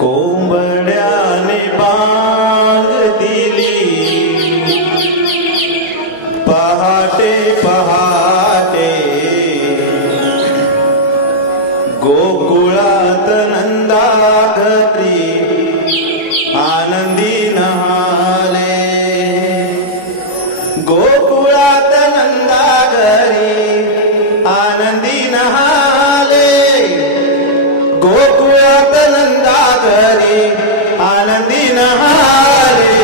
कोंबड्याने बांग दिली पहाटे पहाटे गोकुळात नंदा घरी आनंदी नहाले गोकुळात नंदा घरी आनंदी नहाले गोकुळात नंदा घरी आनंदी नहाले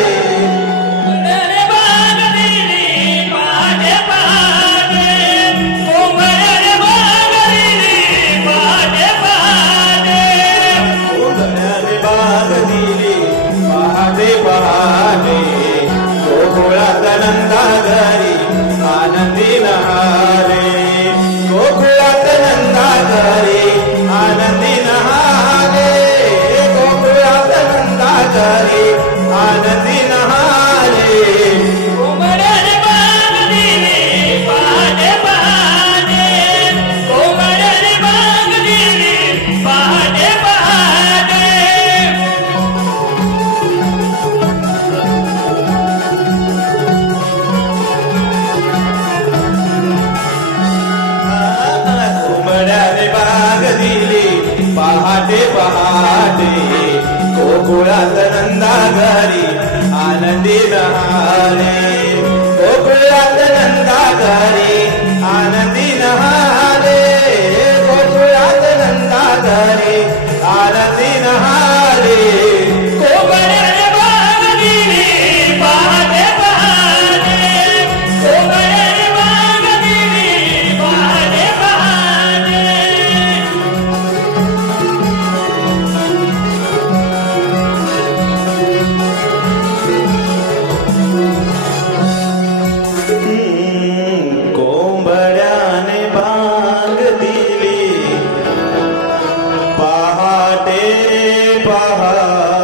गोकुळात नंदा घरी आनंदी नहाले गोकुळात नंदा घरी आनंदी नहाले गोकुळात नंदा घरी आनंदी नहाले कोंबड्याने बांग दिली पहाटे पहाटे कोंबड्याने बांग दिली पहाटे पहाटे कोंबड्याने बांग दिली पहाटे पहाटे गोकुळात नंदा घरी आनंदी नहाले गोकुळात नंदा घरी आनंदी नहाले गोकुळात नंदा घरी आनंदी नहाले कोंबड्याने बांग दिली पहाटे पहाटे कोंबड्याने बांग दिली पहाटे पहाटे कोंबड्याने बांग दिली पहाटे पहाटे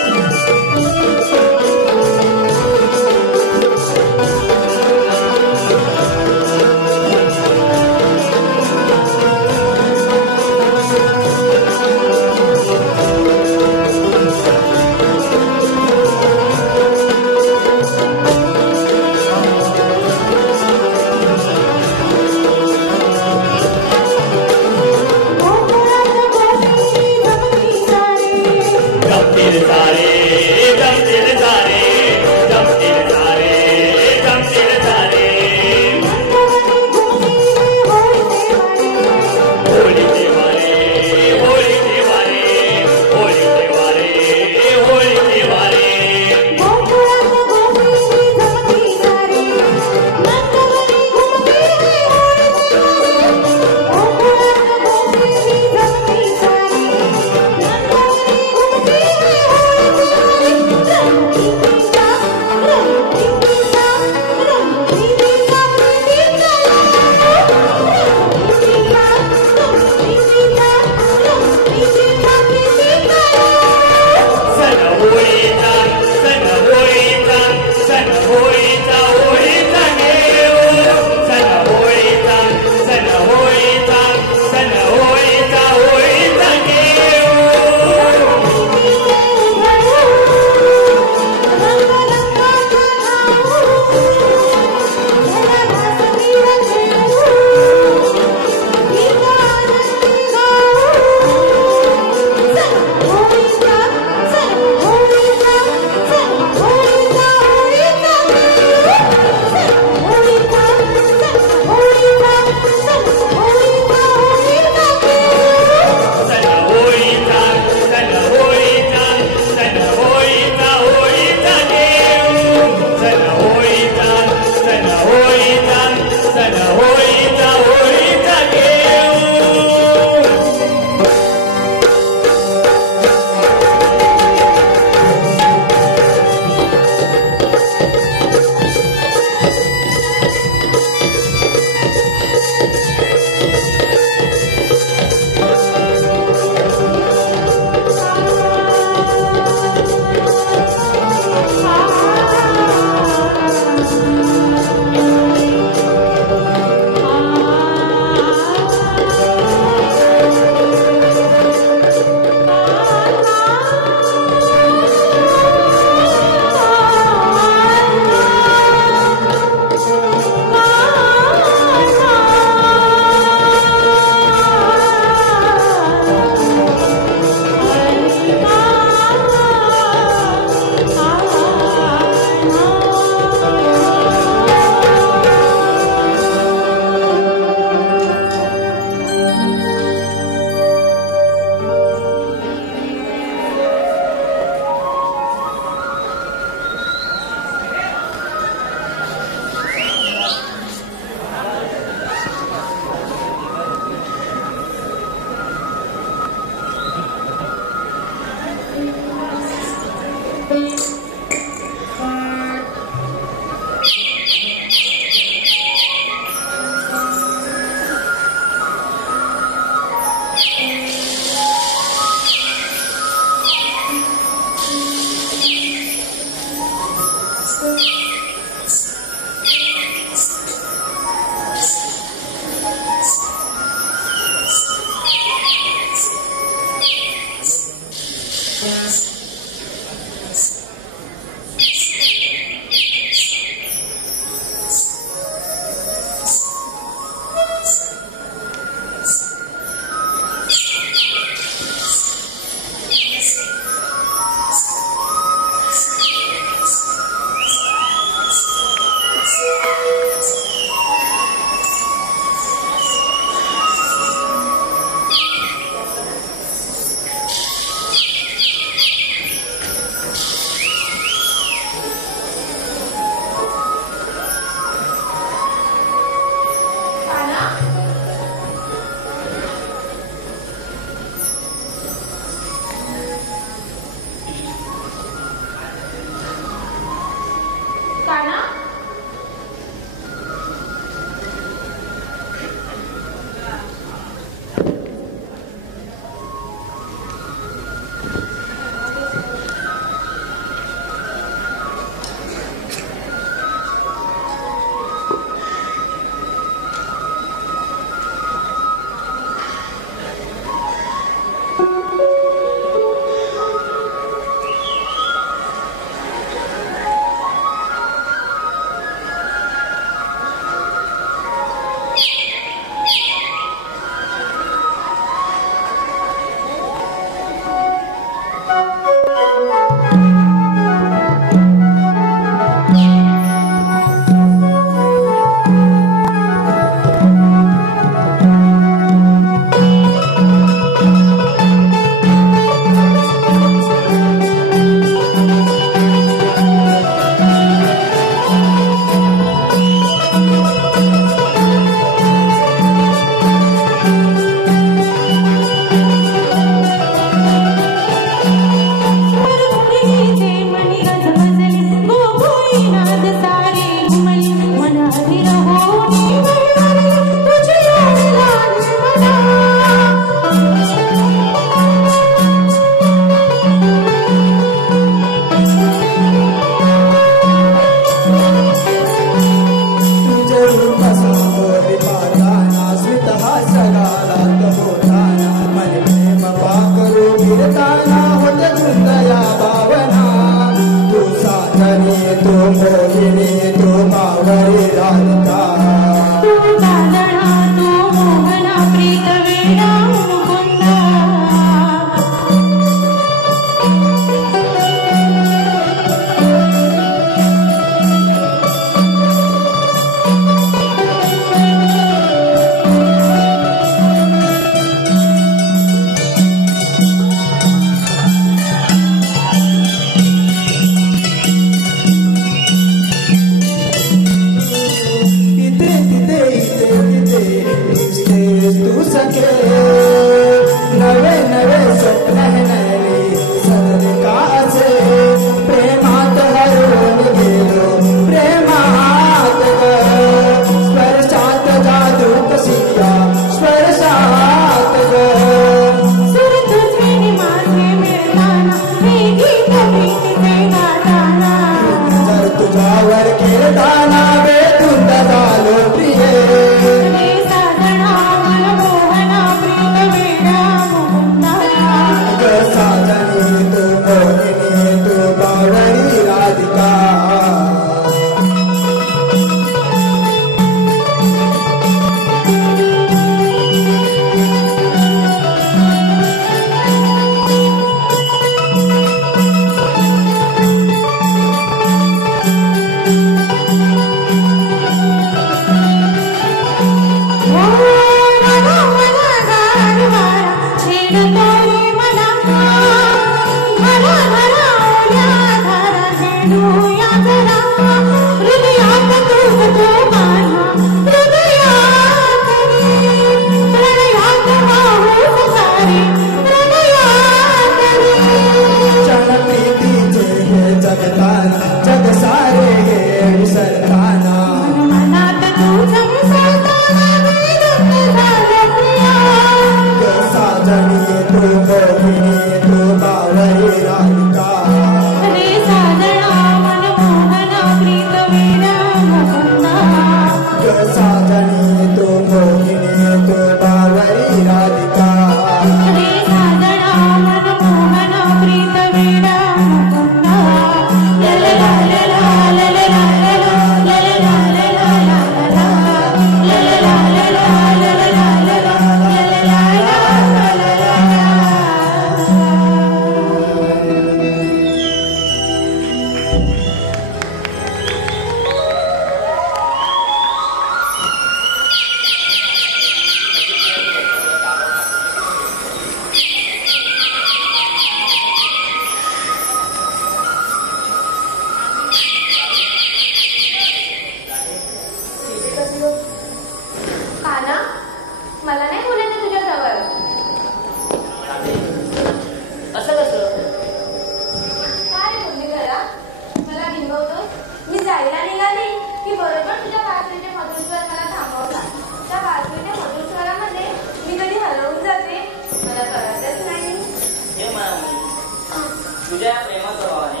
तुझ्या प्रेमाच्या भावाने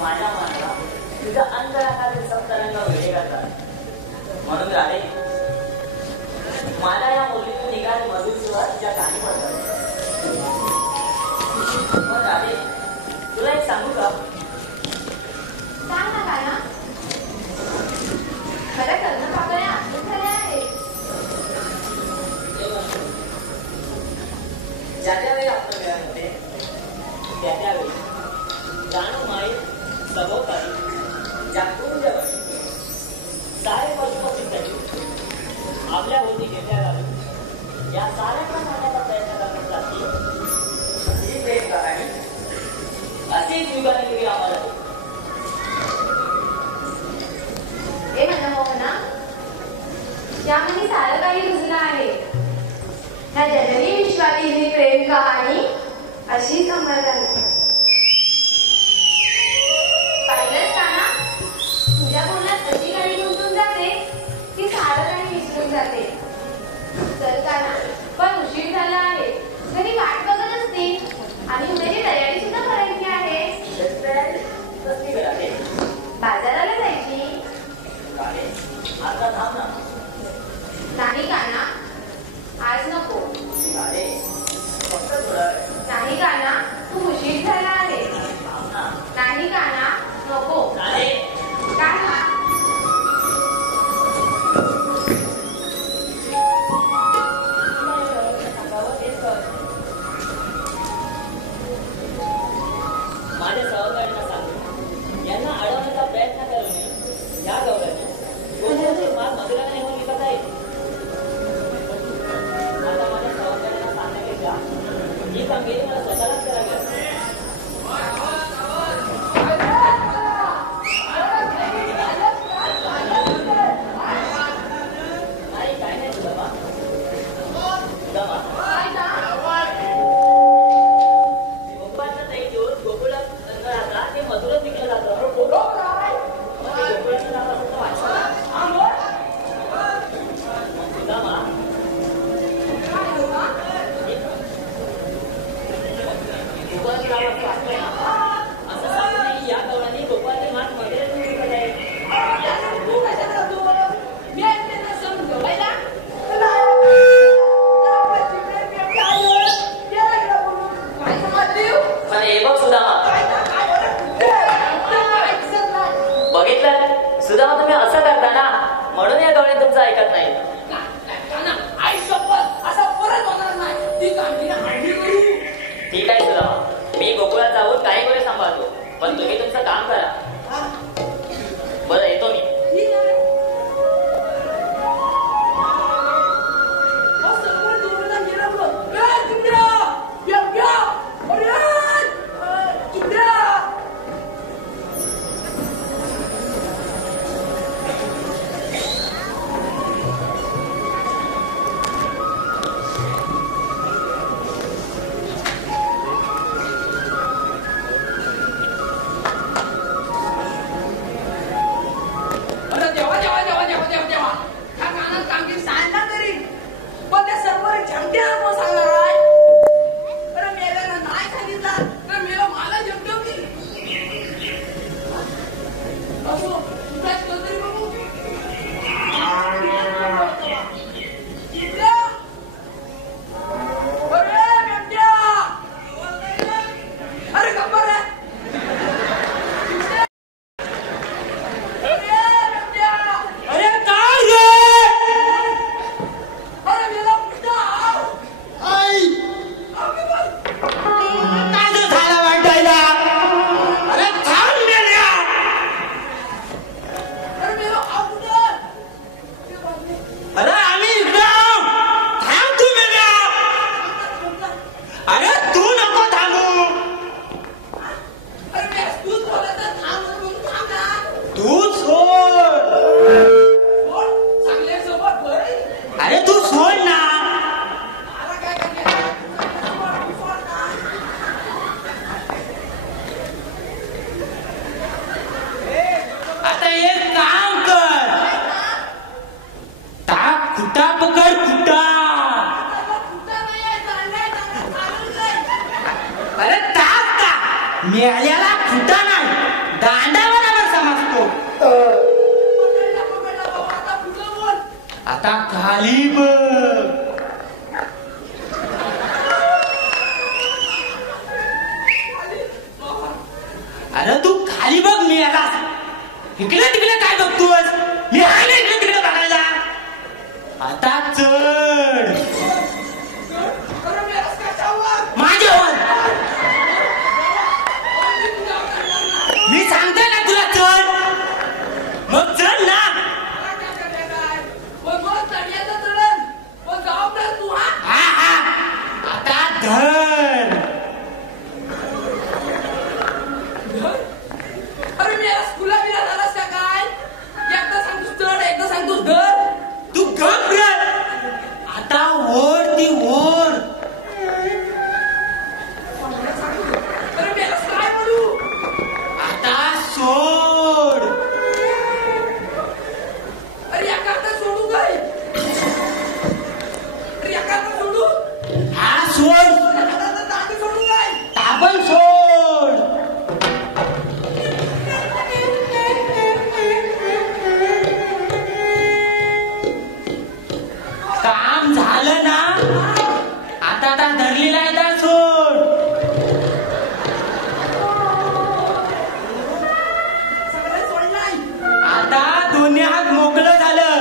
माझ्या मनाला तुझ्या अंतराखातील सप्तरंग वेगळे करतात. म्हणून राधे, मला या मुलीतून निघाली मधुर सुरुवात तिच्या गाणी पडतात. पण राधे, तुला एक सांगू का? सांग ना काना. मला कर्ण काकाने आठवण झाले आहे. ज्या त्यावेळी आपल्या वेळामध्ये त्या त्यावेळी जाणू माहीत सभोवताली जागून जवळ सारे पशुपक्षी आपल्या होती घेतल्या घालून या साऱ्यांना मारण्याचा प्रयत्न करण्यात जाते. ही प्रेम कहाणी अशीच युगाने युगी आम्हाला हे मनमोहना, यामध्ये सारं काही रुजलं आहे. ह्या जननी विश्वातील ही प्रेम कहाणी अशीच अंमलात आली. पाहिलंच का ना, तुझ्या बोलण्यात अशी गाणी गुंतून जाते की सारं काही विसरून जाते. चल का ना, पण उशीर झाला आहे. घरी वाट बघत असती आणि उद्याची तयारी सुद्धा करायची आहे. कसली करावे? बाजाराला जायची. आता थांब ना. नाही का ना, आज नको. अरे फक्त थोडा नाही का ना, तू उशीर झाला आहे. थांब ना. नाही का ना, नको. अरे का ना? माझ्या सहकार्यांना सांगतो, यांना अडवण्याचा प्रयत्न करून या गवळ्याने गोंधळाचे माल मजुरांना येऊन विकत आहे. आता माझ्या सहकार्यांना सांगण्यापेक्षा ही कामगिरी मला स्वतःलाच करावी लागते. नाही, काय नाही सुदामा. सुदामा, गोकुळाचा काही दिवस गोकुळात रंग राहता ते मधुरच विकलं जातं. गोकुळाचं नाव असं वाटतं. सुदामा, गोकुळाचं नाव असं वाटतंय ना, असं सांगू नये. या गवळ्याने गोकुळाचे मात मधुरच विकत आहे. पण हे बघ सुदामा, बघितलं सुदामा, तुम्ही असं करता ना, म्हणून या गवळ्याने तुमचं ऐकत नाही. ठीक आहे सुदामा, मी गोकुळात जाऊन काही वेळ सांभाळतो, पण तुम्ही तुमचं काम करा. बरं, येतो मी. प्याल्याला खुटा नाही दांडा बरोबर समजतो. आता खाली बघ. अरे तू खाली बघ मी आला इकडे तिकडे काय बघतोस. मी आहे ना इकडे तिकडे बघायला. आता चढ माझ्यावर. मी सांगतोय ना तुला चढ मग चढ ना. हा हा आता धर. अरे मी स्कूलला बिला झालास का काय. एकदा सांगतोस चढ एकदा सांगतोस धर. तू गप रे. आता ओढ ती ओढ. अरे मी काय म्हणू. आता सोड. अरे या कागदात सोडू काय. अरे या कागदात सोडू. हा सोड. दांडी सोडू काय. ताबण सोड. काम झालं ना. आता धरलेला आहे ना सोड. सगळं सोडलाय. आता दोन्ही हात मोकळं झालं.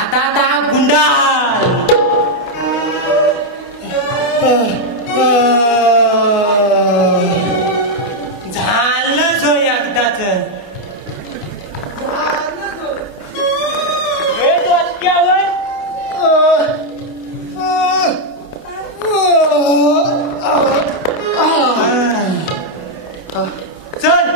आता गुंडाळ. झालं सो एकदाच. चल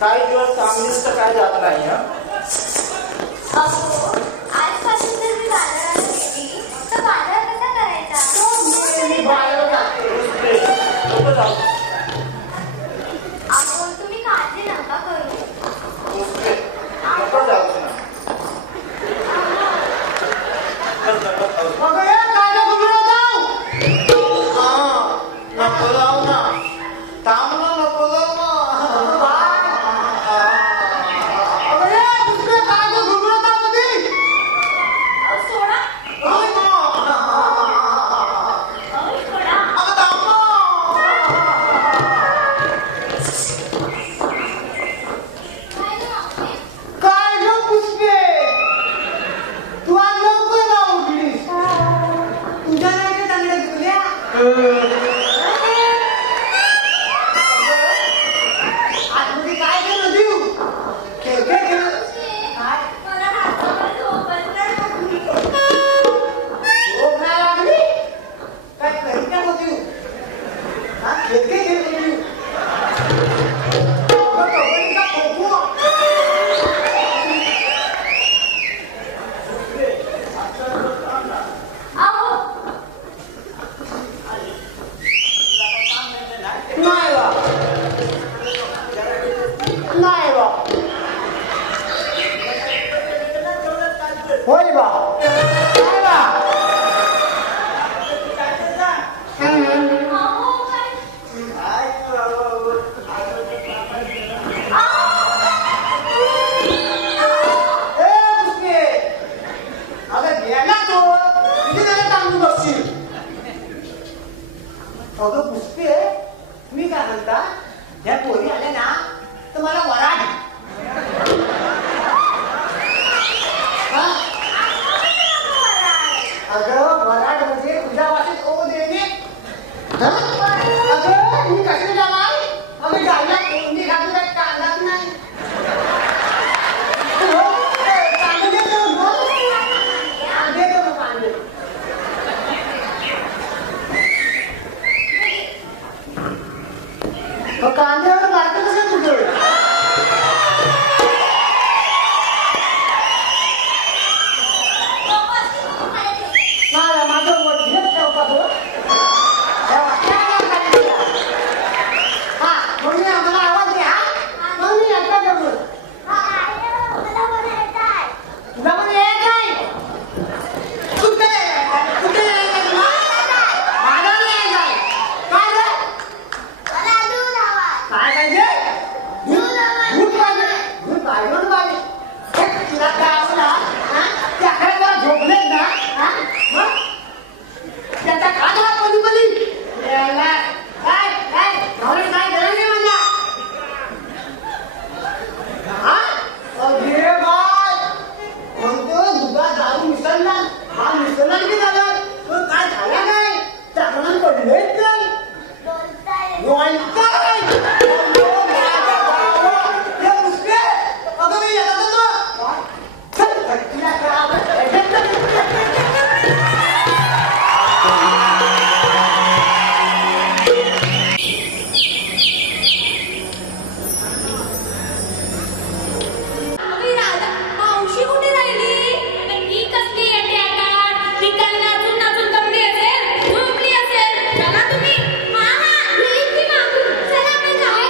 काही दिवस सांगलीच तर काय जात नाही हा. अहो, आजपासून जर मी बाजारात गेली तर बाजार कसा करायचा? मी बाहेर जाते. नको जाऊ. अहो, तुम्ही काळजी नका करू. नको जाऊ ना. अगं ये काय गुबीला जाऊ. नको जाऊ ना. थांब ना, नको जाऊ ना. अगं ये दुसरे काय गुबीला जाऊ मध्ये. अहो, सोडा. अहो, सोडा. काय गं मावशी? काय ग पुष्पे तू आज लवकर ना उठलीस. तुझ्या नाही का चांगल्या तुल्या आतमध्ये काय केलं देऊ खेळ केलं काय मला रात्रभर झोपच नाही लागली. झोप नाही लागली काय करीत काय होती हा खेळ केलं देऊ कबड्डीचा खो खो अहो, नाही बा नाही बा होय बा नाही बा अहो, काय? ए पुष्पे अगं गेला तो किती जण तांदूळ बसशील अगं पुष्पे मी काय म्हणता ह्या पोरी आल्या ना तर मला वराड हा? अगं वराड म्हणजे तुझ्या भाषेत ओ देणे हा? अगं मी कशी जाणार अगं जायला कोणती घालू काय कांदाच नाही कांदे देतो मग. देतो मग कांदे मग कांद्यावर मारतं कसं तुझं नाही माझं वट घेत ठेवता तो हा मग मी आम्हाला आवाज द्या मग मी एकटा जमून तुला पण येत नाही कुठे कुठे यायचं तुला माझा नाही यायचं काय रे काय पाहिजे दूध पाहिजे दूध पाहिजे पाहिजे तुला काय आवडला त्या जरा झोपलेत ना हा मग त्याचा का तुला कधी कधी यायला काय काय नवरे काय गरज नाही म्हणला हा अरे बाय म्हणतो दुधात दारू मिसळला हा मिसळला की झालं तो काय झाला काय चाकणं पडलेच नाही बोलताय हे पुष्पे अगं मी येत होतो चल तुला आम्ही राधा मावशी कुठे राहिली? ही कसली येते आता? ती काल नाचून नाचून दमली असेल, झोपली असेल. चला तुम्ही. हा, येईल की मागून. चला आपण जाऊया.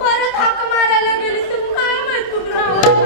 परत हाक मारायला गेली तर काय माहित कुठं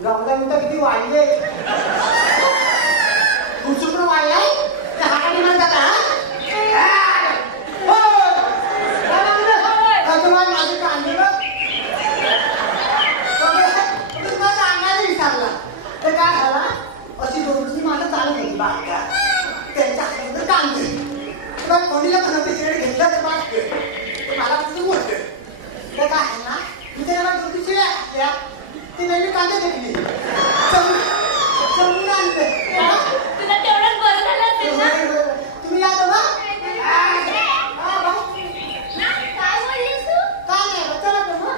गमला मिनिटं किती वाढले तुमचं पण वाढलाय ते हाताने म्हणतात का माझे कांदे तुम्हाला अंगाने विचारला तर काय झाला अशी दोनची माणसं चालत होती बाहेर त्यांच्या हातानंतर कांदे कोणीला पण घेतलं तर मला तुझं मोठं तर काय आहे ना मी त्याला दोन शिव्या घातल्या ती नवीन कांदे घेतली समजून आणते तुला तेवढंच बरं झालं असेल ना तुम्ही या बघा काय बोललीस तू काय नाही चला तर मग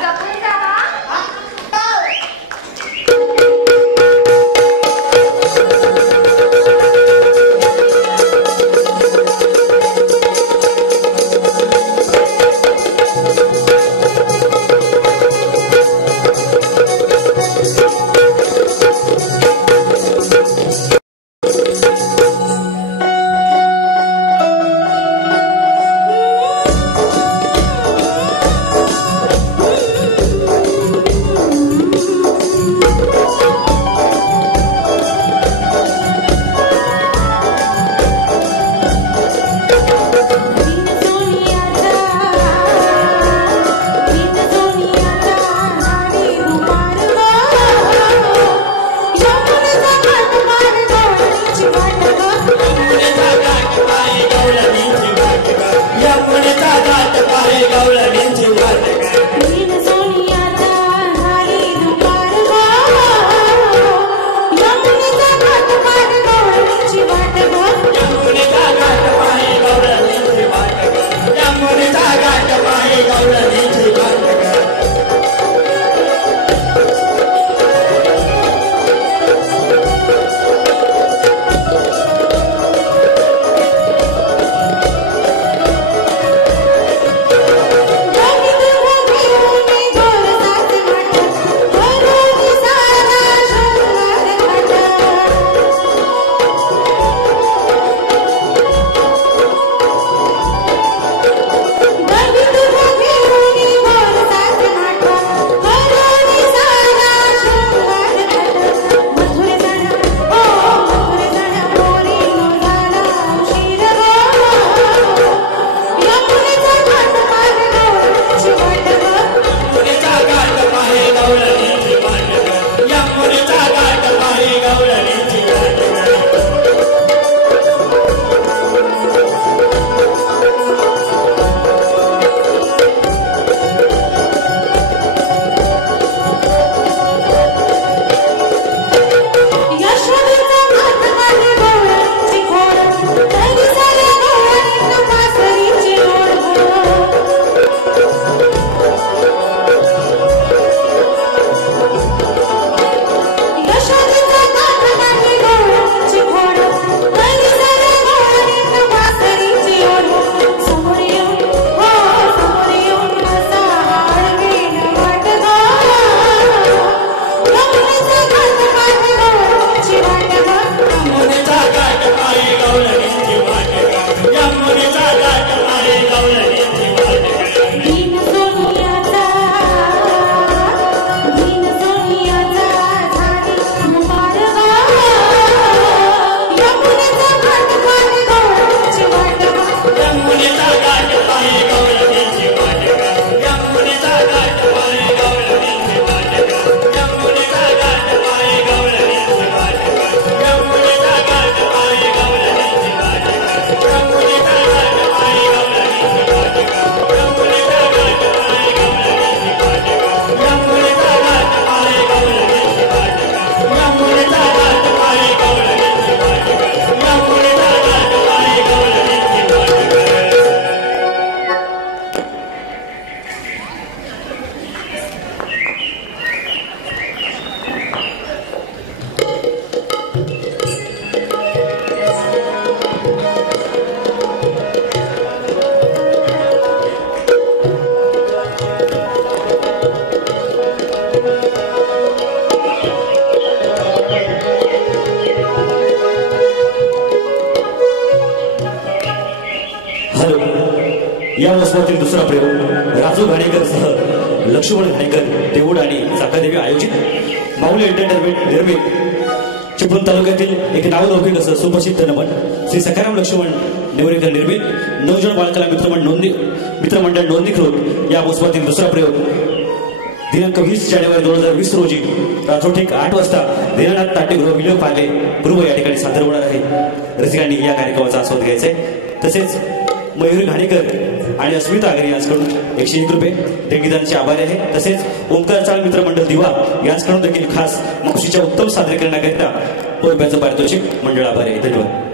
जपून जावा महोत्सवातील दुसरा प्रयोग राजू घाणेकरसह लक्ष्मण घाणेकर देऊड आणि चाकादेवी आयोजित माऊली एंटरटेनमेंट निर्मित चिपळूण तालुक्यातील एक नावलौकिक असं सुप्रसिद्ध नमन श्री सखाराम लक्ष्मण नेवरेकर निर्मित 9 जण बालकला मित्रमंडळ नोंदणीकृत या महोत्सवातील दुसरा प्रयोग दिनांक 20 जानेवारी 2020 रोजी रात्री ठीक 8 वाजता दीनानाथ नाट्यगृह विलियम पार्ले पूर्व या ठिकाणी सादर होणार आहे. रसिकांनी या कार्यक्रमाचा आस्वाद घ्यायचा आहे. तसेच मयुरी घाणेकर आणि अस्मिता आगरे यांच्याकडून 101 रुपये देणगीदारांचे आभारी आहे. तसेच ओंकार चाळ मित्रमंडळ दिवा यांच्याकडून देखील खास मावशीच्या उत्तम सादरीकरणाकरिता ₹100 पारितोषिक मंडळ आभारी आहे. धन्यवाद.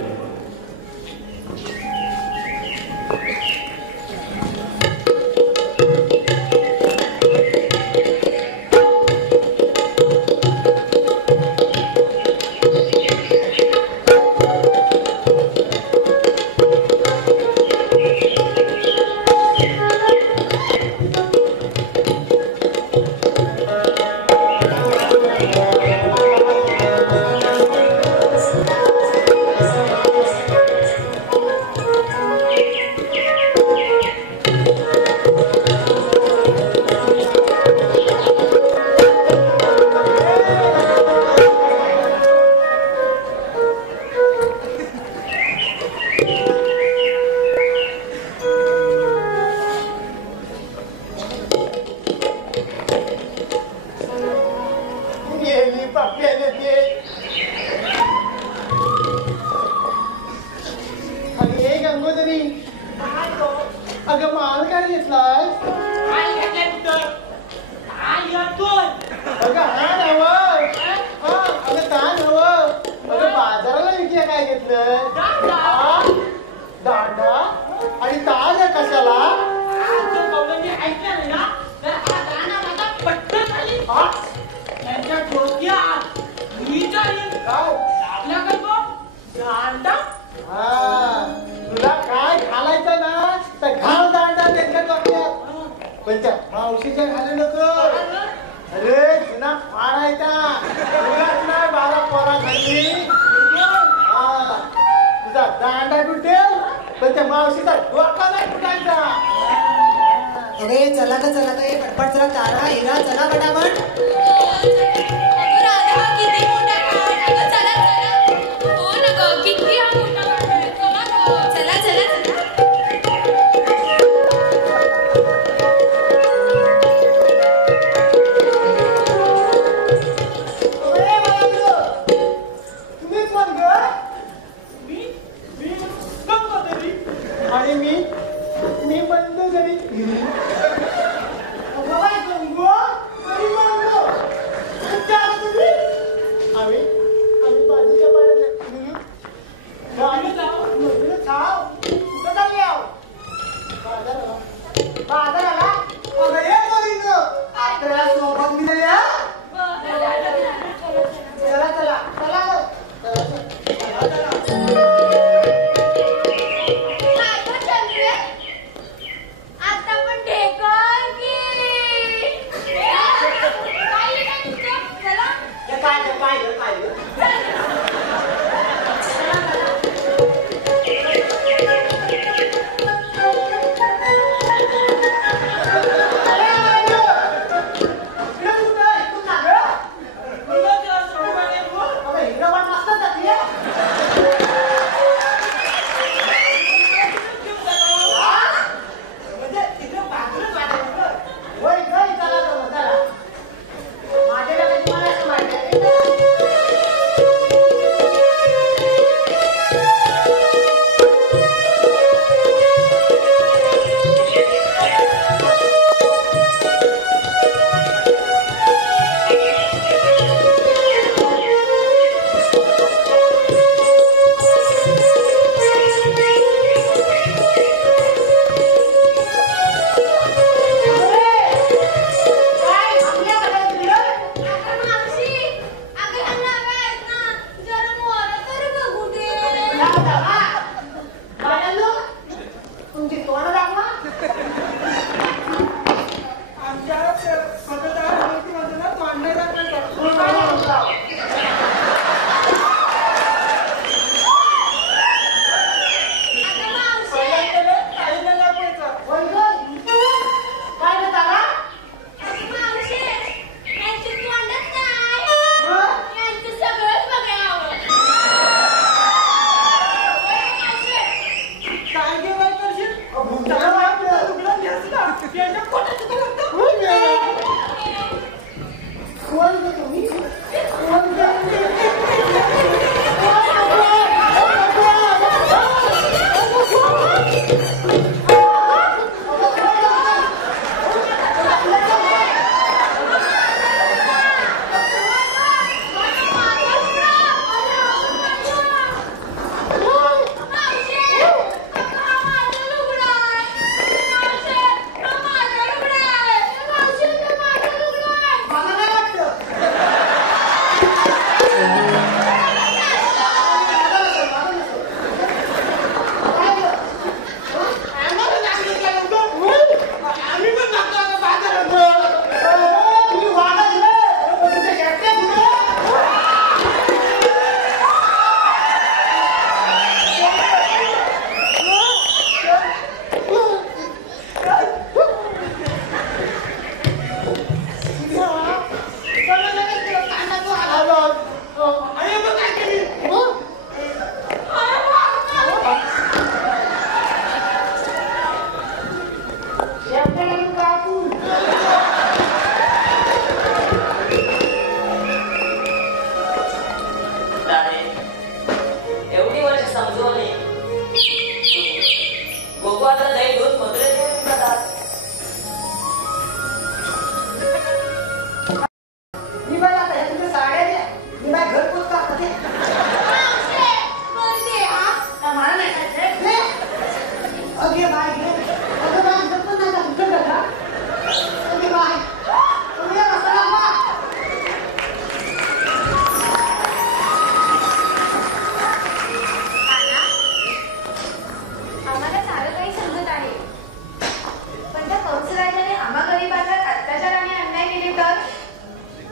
आता पण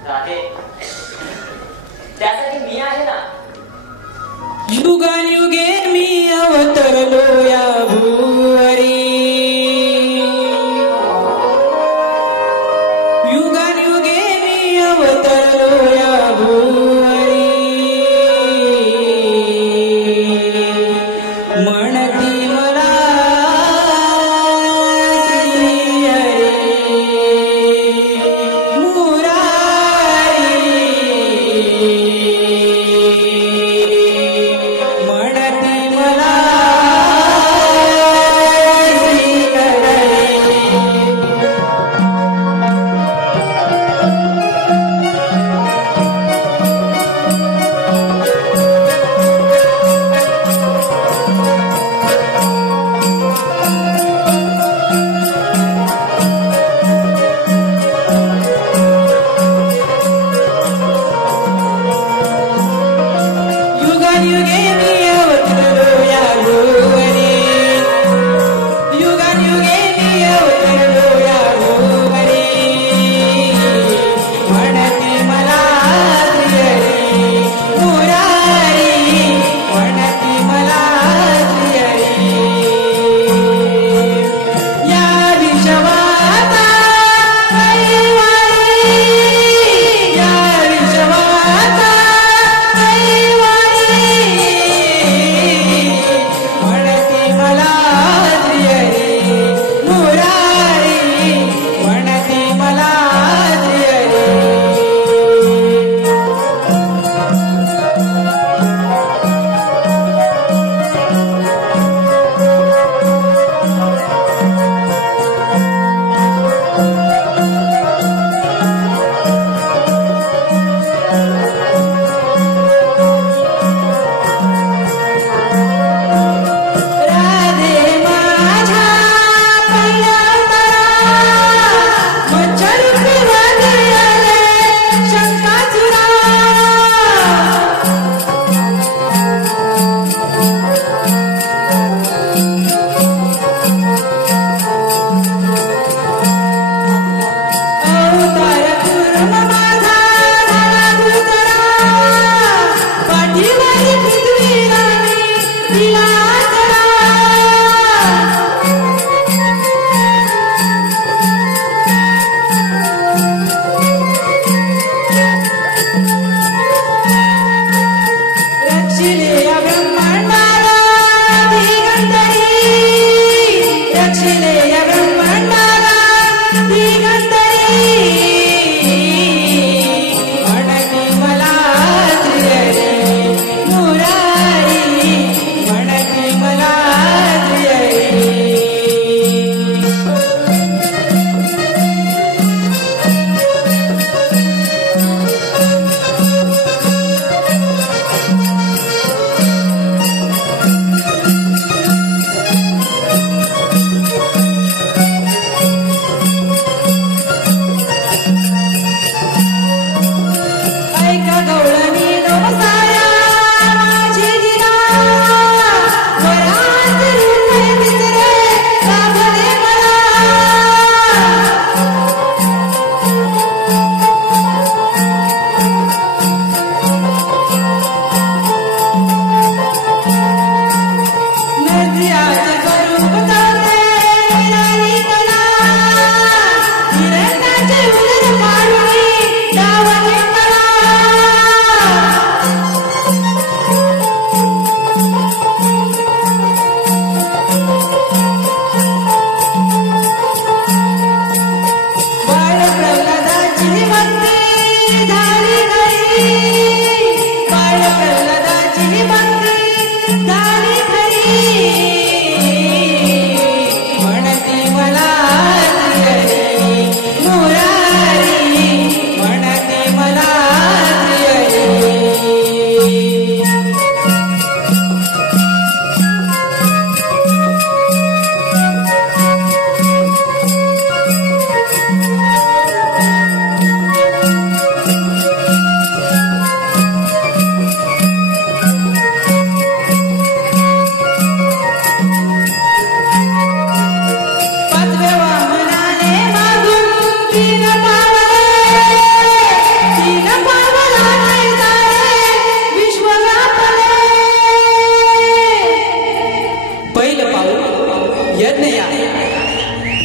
राधे त्यासाठी मी आहे ना. युगानुगे मी अवतरलो या भूवरी, युगानुगे मी अवतरलो या भूवरी, म्हणती मला श्री हरी मुरारी, म्हणती मला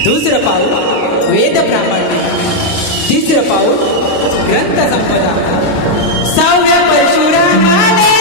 दुसरं पाऊल वेद प्रामाण्य, तिसरं पाऊल ग्रंथ संपदा, 6व्या परशुरामाने